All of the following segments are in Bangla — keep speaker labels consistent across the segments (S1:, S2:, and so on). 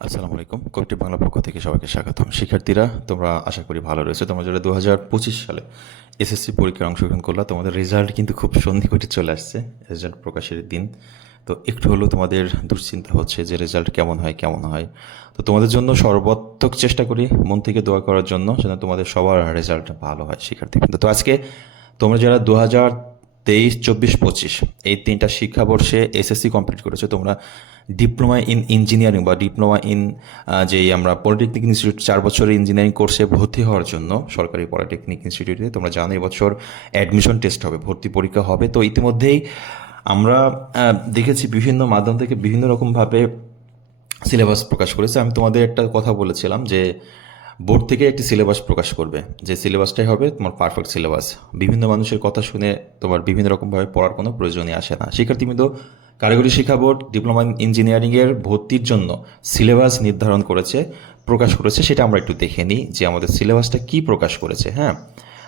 S1: আসসালামু আলাইকুম। কবিটি বাংলা পক্ষ থেকে সবাইকে স্বাগতম। শিক্ষার্থীরা, তোমরা আশা করি ভালো রয়েছে। তোমরা যারা দু হাজার পঁচিশ সালে এসএসসি পরীক্ষায় অংশগ্রহণ করলা তোমাদের রেজাল্ট কিন্তু খুব সন্ধিকটে চলে আসছে, রেজাল্ট প্রকাশের দিন। তো একটু হলেও তোমাদের দুশ্চিন্তা হচ্ছে যে রেজাল্ট কেমন হয় কেমন হয়। তো তোমাদের জন্য সর্বাত্মক চেষ্টা করি, মন থেকে দোয়া করার জন্য যেন তোমাদের সবার রেজাল্ট ভালো হয়, শিক্ষার্থী তো আজকে তোমরা যারা দু হাজার তেইশ, চব্বিশ, পঁচিশ। এই তিনটা শিক্ষাবর্ষে এসএসসি কমপ্লিট করেছ তোমরা। ডিপ্লোমা ইন ইঞ্জিনিয়ারিং বা ডিপ্লোমা ইন যে আমরা পলিটেকনিক ইনস্টিটিউট চার বছরের ইঞ্জিনিয়ারিং কোর্সে ভর্তি হওয়ার জন্য সরকারি পলিটেকনিক ইনস্টিটিউটে তোমরা জানো, এবছর অ্যাডমিশন টেস্ট হবে, ভর্তি পরীক্ষা হবে। তো ইতিমধ্যেই আমরা দেখেছি বিভিন্ন মাধ্যম থেকে বিভিন্ন রকমভাবে সিলেবাস প্রকাশ করেছে। আমি তোমাদের একটা কথা বলেছিলাম যে বোর্ড থেকে একটি সিলেবাস প্রকাশ করবে। যে সিলেবাসটাই হবে তোমার পারফেক্ট সিলেবাস। বিভিন্ন মানুষের কথা শুনে তোমার বিভিন্ন রকমভাবে পড়ার কোনো প্রয়োজনই আসে না। শিক্ষার্থীবৃন্দ, কারিগরি শিক্ষা বোর্ড, ডিপ্লোমা ইন ইঞ্জিনিয়ারিংয়ের ভর্তির জন্য সিলেবাস নির্ধারণ করেছে, প্রকাশ করেছে, সেটা আমরা একটু দেখে নিই যে আমাদের সিলেবাসটা কি প্রকাশ করেছে হ্যাঁ?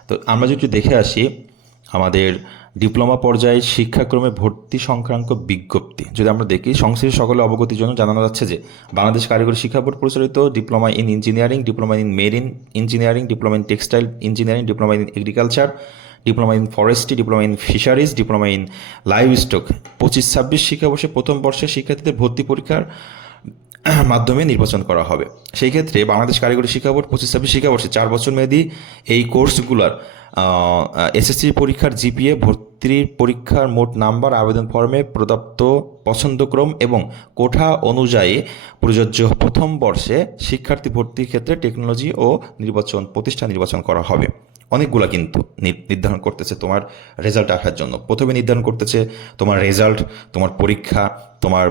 S1: তো আমরা যদি দেখে আসি আমাদের ডিপ্লোমা পর্যায়ে শিক্ষাক্রমে ভর্তি সংক্রান্ত বিজ্ঞপ্তি। যদি আমরা দেখি, সংশ্লিষ্ট সকলে অবগতির জন্য জানানো যাচ্ছে যে, বাংলাদেশ কারিগরি শিক্ষা বোর্ড পরিচালিত diploma in engineering, diploma in marine engineering, diploma in textile engineering, diploma in agriculture, diploma in forestry, diploma in fisheries, diploma in livestock পঁচিশ ছাব্বিশ শিক্ষাবর্ষে প্রথম বর্ষের শিক্ষার্থীদের ভর্তি পরীক্ষার মাধ্যমে নির্বাচন করা হবে। সেই ক্ষেত্রে বাংলাদেশ কারিগরি শিক্ষা বোর্ড পঁচিশ ছাব্বিশ শিক্ষাবর্ষে চার বছর মেয়াদী এই কোর্সগুলোর এসএসসি পরীক্ষার জিপিএ ভর্তির পরীক্ষার মোট নাম্বার, আবেদন ফর্মে প্রদত্ত পছন্দক্রম এবং কোঠা অনুযায়ী প্রযোজ্য প্রথম বর্ষে শিক্ষার্থী ভর্তির ক্ষেত্রে টেকনোলজি ও নির্বাচন প্রতিষ্ঠান নির্বাচন করা হবে। অনেকগুলা কিন্তু নির্ধারণ করতেছে তোমার রেজাল্ট আসার জন্য। প্রথমে নির্ধারণ করতেছে তোমার রেজাল্ট তোমার পরীক্ষা, তোমার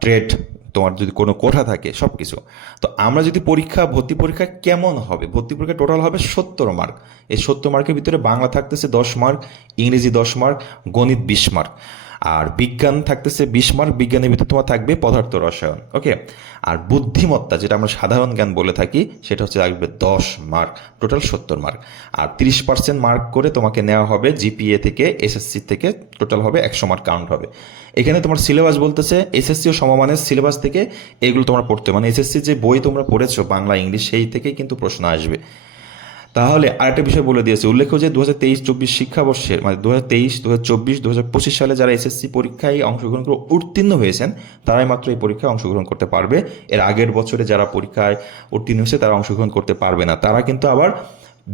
S1: ট্রেড তোমার যদি কোনো কোঠা থাকে সব কিছু তো আমরা যদি পরীক্ষা, ভর্তি পরীক্ষা কেমন হবে? ভর্তি পরীক্ষা টোটাল হবে সত্তর মার্ক এই সত্তর মার্কের ভিতরে বাংলা থাকতেছে দশ মার্ক ইংরেজি দশ মার্ক গণিত বিশ মার্ক আর বিজ্ঞান থাকতেছে বিশ মার্ক বিজ্ঞানের ভিতরে তোমার থাকবে পদার্থ রসায়ন ওকে আর বুদ্ধিমত্তা, যেটা আমরা সাধারণ জ্ঞান বলে থাকি, সেটা হচ্ছে থাকবে দশ মার্ক টোটাল সত্তর মার্ক আর তিরিশ পার্সেন্ট মার্ক করে তোমাকে নেওয়া হবে জিপিএ থেকে এসএসসি থেকে টোটাল হবে একশো মার্ক কাউন্ট হবে। এখানে তোমার সিলেবাস বলতেছে এসএসসি ও সমমানের সিলেবাস থেকে এগুলো তোমরা পড়তে মানে এসএসসি যে বই তোমরা পড়েছো, বাংলা, ইংলিশ, সেই থেকেই কিন্তু প্রশ্ন আসবে। তাহলে আরেকটা বিষয় বলে দিয়েছে। উল্লেখ্য যে দু হাজার তেইশ চব্বিশ শিক্ষাবর্ষের মানে দু হাজার তেইশ দু হাজার চব্বিশ দু হাজার পঁচিশ সালে যারা এসএসসি পরীক্ষায় অংশগ্রহণ করে উত্তীর্ণ হয়েছেন, তারাই মাত্র এই পরীক্ষায় অংশগ্রহণ করতে পারবে। এর আগের বছরে যারা পরীক্ষায় উত্তীর্ণ হয়েছে, তারা অংশগ্রহণ করতে পারবে না। তারা কিন্তু আবার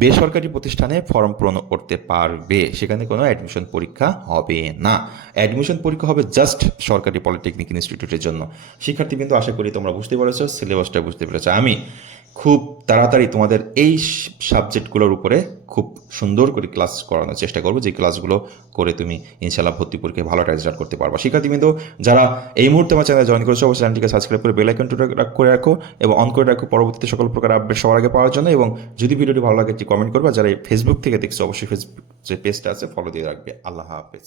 S1: বেসরকারি প্রতিষ্ঠানে ফর্ম পূরণ করতে পারবে। সেখানে কোনো অ্যাডমিশন পরীক্ষা হবে না। অ্যাডমিশন পরীক্ষা হবে জাস্ট সরকারি পলিটেকনিক ইনস্টিটিউটের জন্য। শিক্ষার্থী কিন্তু আশা করি তোমরা বুঝতে পেরেছ সিলেবাসটা বুঝতে পেরেছ। আমি খুব তাড়াতাড়ি তোমাদের এই সাবজেক্টগুলোর উপরে খুব সুন্দর করে ক্লাস করানোর চেষ্টা করব। যে ক্লাসগুলো করে তুমি ইনশাল্লাহ ভর্তি পরীক্ষায় ভালো রেজাল্ট করতে পারবা। শিক্ষার্থী কিন্তু যারা এই মুহূর্তে আমার চ্যানেলে জয়েন করেছ, অবশ্যই চ্যানেলটিকে সাবস্ক্রাইব করে বেল আইকনটি করে রাখো এবং অন করে রাখো। পরবর্তীতে সকল প্রকার আপডেট সবার আগে পাওয়ার জন্য এবং যদি ভিডিওটি ভালো লাগে একটি কমেন্ট করবে। যারা এই ফেসবুক থেকে দেখছ, অবশ্যই ফেসবুক যে পেজটা আছে ফলো দিয়ে রাখবে। আল্লাহ হাফেজ।